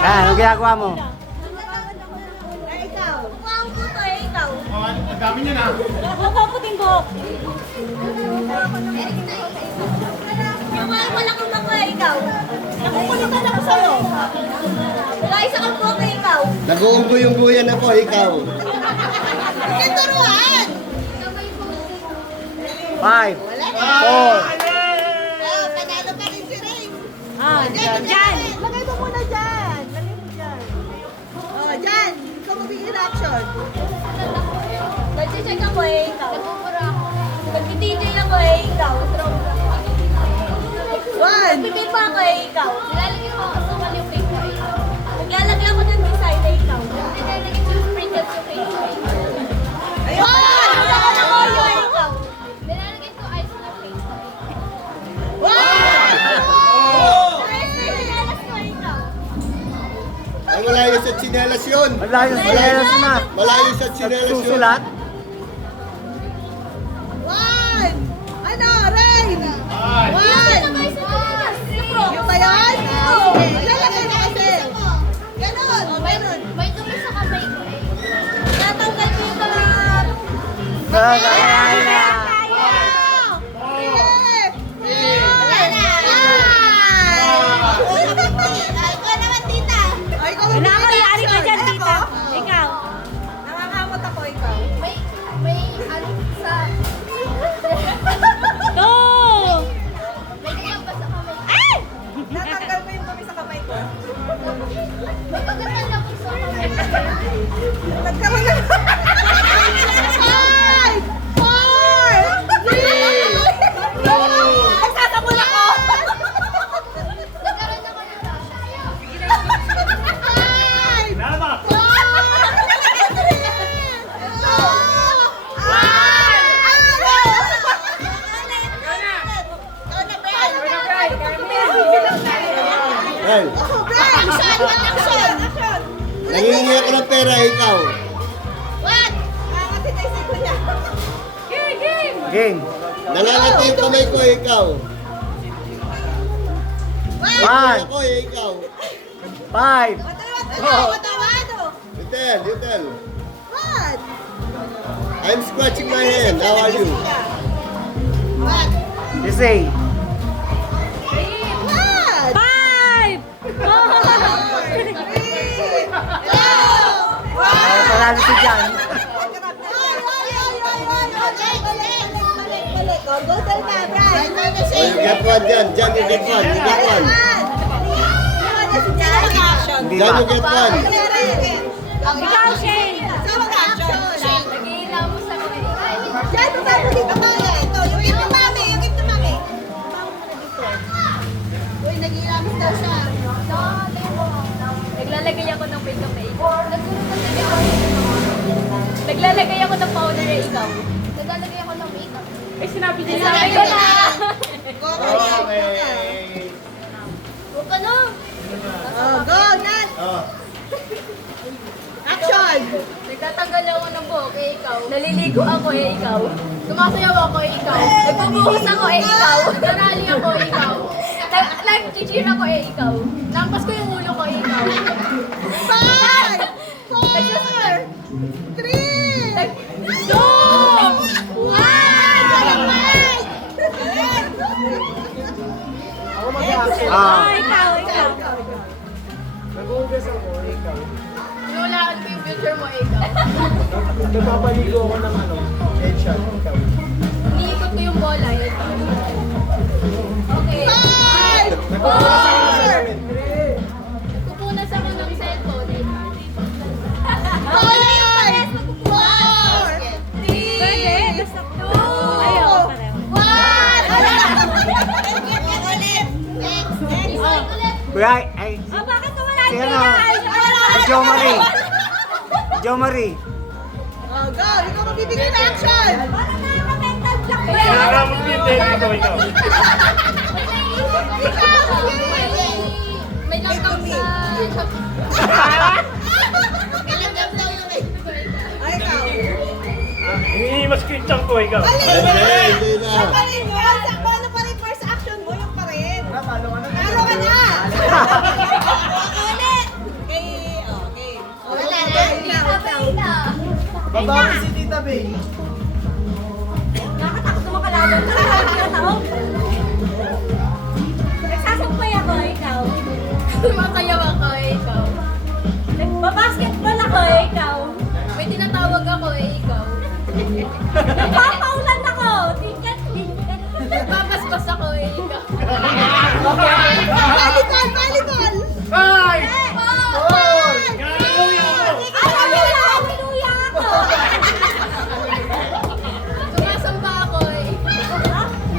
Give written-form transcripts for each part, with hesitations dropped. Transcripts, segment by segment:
Anong ginagawa mo? Ikaw. Ang puto eh, ikaw. Ang dami niya na. Ako puting buhok. Wala kang bako eh, ikaw. Nakukulitan ako sa'yo. Wala isa kang buhok eh, ikaw. Nag-uumbuy-umbuyan ako, ikaw. Kinturuan! 5, 4, Panalo pa rin si Ray. Dyan! Lagay mo muna dyan. Lagay mo dyan. Oh, dyan. Ikaw mabigyan action. Nag-check ako eh, ikaw. Nagpupura ako. Nag-DJ ako eh, ikaw. One. Nagpipil pa ako eh, ikaw. Nilalagyan mo ako sa mali yung face ko eh. Naglalagyan ako ng design eh, ikaw. Nilalagyan yung sprinkles yung face ko eh. Ayun! Nilalagyan ako yun, ikaw. Nilalagyan ko ice na face ko eh. Ay, malayo sa tsinelas yun. malayo sa tsinelas na. Malayo sa tsinelas yun. Susulat. One! Ano, Rain? One! Yung ba yan? Sige, ilalagay mo kasi. Ganon, ganon. May dumi sa kamay ko eh. Tatanggal ko yung mga... Kaya na. Wala na. Ikaw naman, tita. Nakakayari ka dyan, tita. Ikaw. Nakakamot ako, ikaw. May ano sa... No! May gumaba sa kamay ko. Natanggal mo yung dumi sa kamay ko. May kagatan na po sa kamay ko. Nagkaroon na. 5! 4! 3! Nagsasamul ako! Nagkaroon ako ng rashes. 5! Lama. 12. Action! Nangingi ako ng pera, ikaw. What? Matitay si Kuya. Game. Nangangati yung kamay ko, ikaw. One. Ako, ikaw. 5, You tell. What? I'm scratching my hand. How are you? What? you say. What? 5! 3! 2! Ay, panalo si Jan. Go tell na, Brian. Oh, you get one, Jan. Jan, you get one. You get one. Hindi Jan, ba? you get one. Ikaw, Shane. Action. Nag-iilaw mo sa kamay ko. Diyan, baba mo dito, mami. Ito, yung gift ni mami, yung gift ni mami. Uy, nag-iilamos daw siya. Naglalagay ako ng makeup eh. Naglalagay ako ng powder eh, ikaw. Naglalagay ako ng makeup. Eh, sinabi niya. Sinabi ko na. Go ka na. Oh, go, Nat. Oh. Action. Nagtatanggal ako ng buhok eh, ikaw. Naliligo ako eh, ikaw. Sumasayaw ako eh, ikaw. Nagbubuhos ako eh, ikaw. Narali ako eh, ikaw. Nag-cheer ako eh, ikaw. Lampas ko yung ulo ko eh, ikaw. 5! 4! 3! 2! 1! Ah. Ikaw. Nag-uugas ako, ikaw. Inulaan ko yung future mo eh, ikaw. Nagpapaligo ako ng headshot, ikaw. Iniikot ko yung bola eh. Okay. 5! Nagpapaligo ako ng salamin. Pupunas ako ng cellphone eh. 5! 4! 3! 2! 1! Kuya, ay, Bakit wala si ano? Si Jo Marie. Jo Marie. Oh, go! Ikaw magbibigay ng action! Kailangan mo din ikaw. May langgam sa... Ay, ikaw. Hinihimas ko yung chunk ko, ikaw. Hindi na. Paano pa rin first action mo? Yung pa rin. Paano ka na? Ulit! Mabawi si Tita Bay. Nakatakot mo kalaban. Nakakataon. Nagsasampay ako, ikaw. Sumasayaw ako, ikaw. Nagbabasketball ako, ikaw. May tinatawag ako, ikaw. Nagpapaulan ako. Tikat. Nagpapaspas ako, ikaw. Volleyball. Ay! Oh! Gagawin ako! Hallelujah ako. Sumasamba ako, ikaw.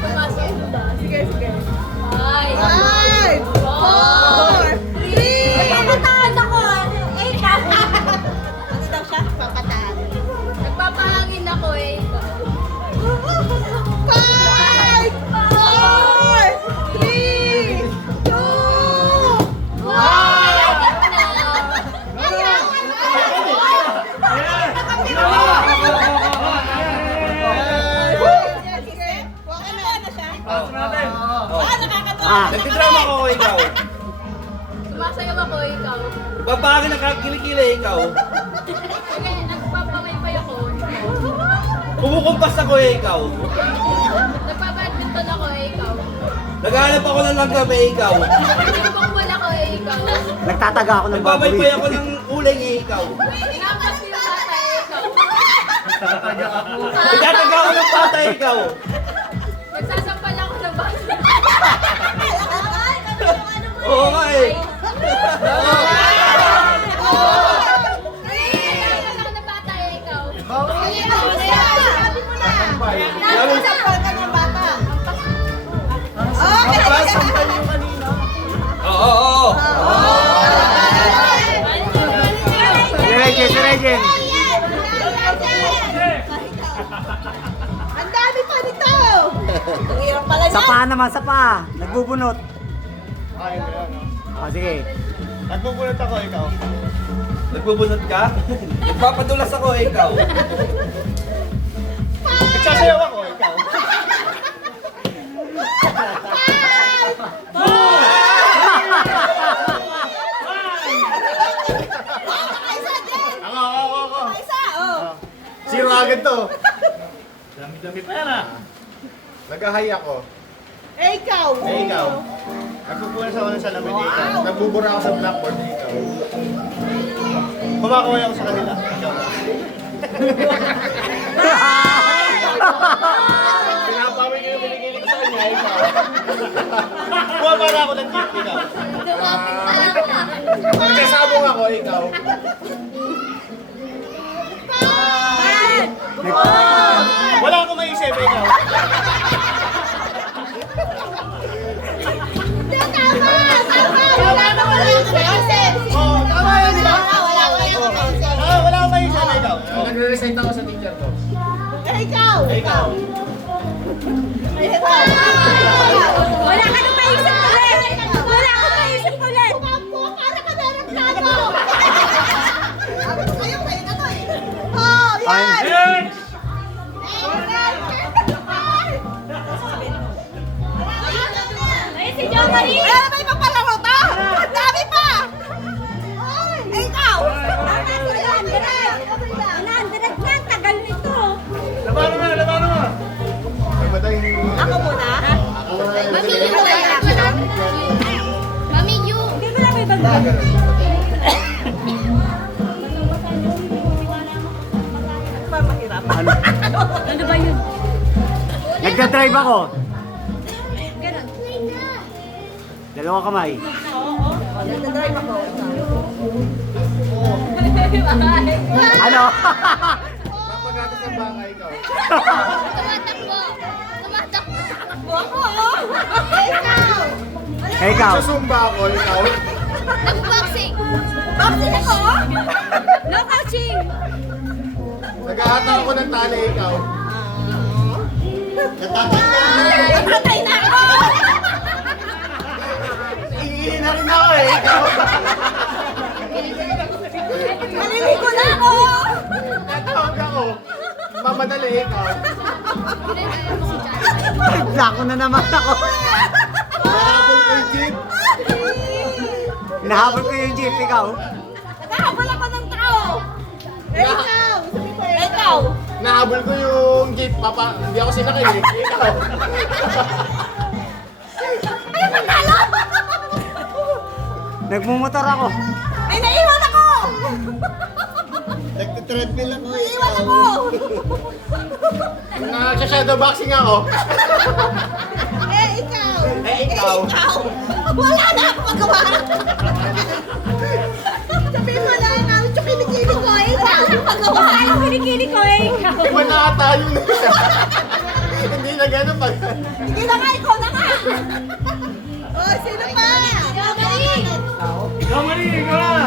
Sumasamba. Sige. 5, 4, 3. Nagpapataan ako. Ikaw. Ano daw siya? Papataan. Nagpapahangin ako, ikaw. 5, 4, 3, 2, 1. Pasok natin. Nagtidrama ko ikaw. Sumasayaw ako, ikaw. Babagin nagkakilikili ikaw. Sige, nagpapamaypay ako. Kumukumpas ako ikaw. Nagpabadminton ako, ikaw. Naghahanap ako ng langgam ikaw. Nagpapakbal ako, ikaw. Nagtataga ako ng baboy. Nagbabaybay ako ng uling ikaw. Inampas ko yung bata, ikaw. Nagtataga ako ng bata ikaw. Nagsasampal ako ng bata. Oo nga eh. Nagsasampal ako ng bata, ikaw. Sabi mo na. Nagsasampal ka ng bata. Sampal yung kanina. Oo. Si Regine. Ang dami pa nito. Ang hirap pala Sa paa naman, sa paa. Nagbubunot. Ay, ayan. Sige. Nagbubunot ako, ikaw. Nagbubunot ka? Nagpapadulas ako ikaw. Nagsasayaw ako, ikaw. Ako. Isa, oh. Zero agad to. Dami-dami pa yan ah. Nag-ahay ako. Ikaw. Ikaw. Nagpupunas ako ng salamin ikaw. Nagbubura ako sa blackboard ikaw. Kumakaway ako sa kanila. Ikaw. Pinapawi ko yung binigilig sa kanya, ikaw. Bumabara ako ng gift, ikaw. Nagsasabong ako, ikaw. Wala akong maisip, ikaw. Oh, tama yun, di ba? Wala akong maisip, ikaw. Nagre-recite ako sa teacher ko. Ikaw. Ikaw. Wala ka nang maisip ulit. Wala akong maisip ulit. Para ka na nagtago. Sabi ko kayo na to eh. Oh, yan. Next! Ay, si John Marie. Ay, may papalaro to. Ang dami pa. Ay, ikaw. Nandiret na, tagal nito. Labano mo! Matay. Ako muna. Mami, you. Mami, you. Hindi mo na may bagay. Ano ba yun? Nagdadrive ako. Dalawang kamay. Nagdadrive ako. Ano? Napagatas ang baka, ikaw. Tumatakbo. Ako, oh. Ikaw. Ikaw. Susumba ako, ikaw. Nag-boxing. Boxing ako? No coaching. Nag-ahatang ako ng tali, ikaw. Patay na ako. Iihin na rin ako eh, ikaw. Maliligo na ako. Natawag ako. Mamadali, ikaw. Naku na naman ako. Nakapon ko yung jeep. Nahabol ko yung jeep, ikaw. Naghahabol ako ng tao. Ikaw. nahabol ko yung jeep, hindi ako sinakay eh. Ikaw. Nagmumotor ako. Ay, naiwan ako! Nagtitreadmill ako. Naiwan ako! Nagsha-shadow boxing ako. Eh, ikaw! Eh, ikaw. Wala na ako magawa! Sabihin mo lang, ang kinikili ko, eh, ikaw! Magawa! Ang kinikili ko, eh, ikaw! Iwan na ata yun. Hindi na gano'n pag... Sige na nga, ikaw na nga! Oh, sino pa? Ikaw, Marie! Ikaw, Marie, ikaw na.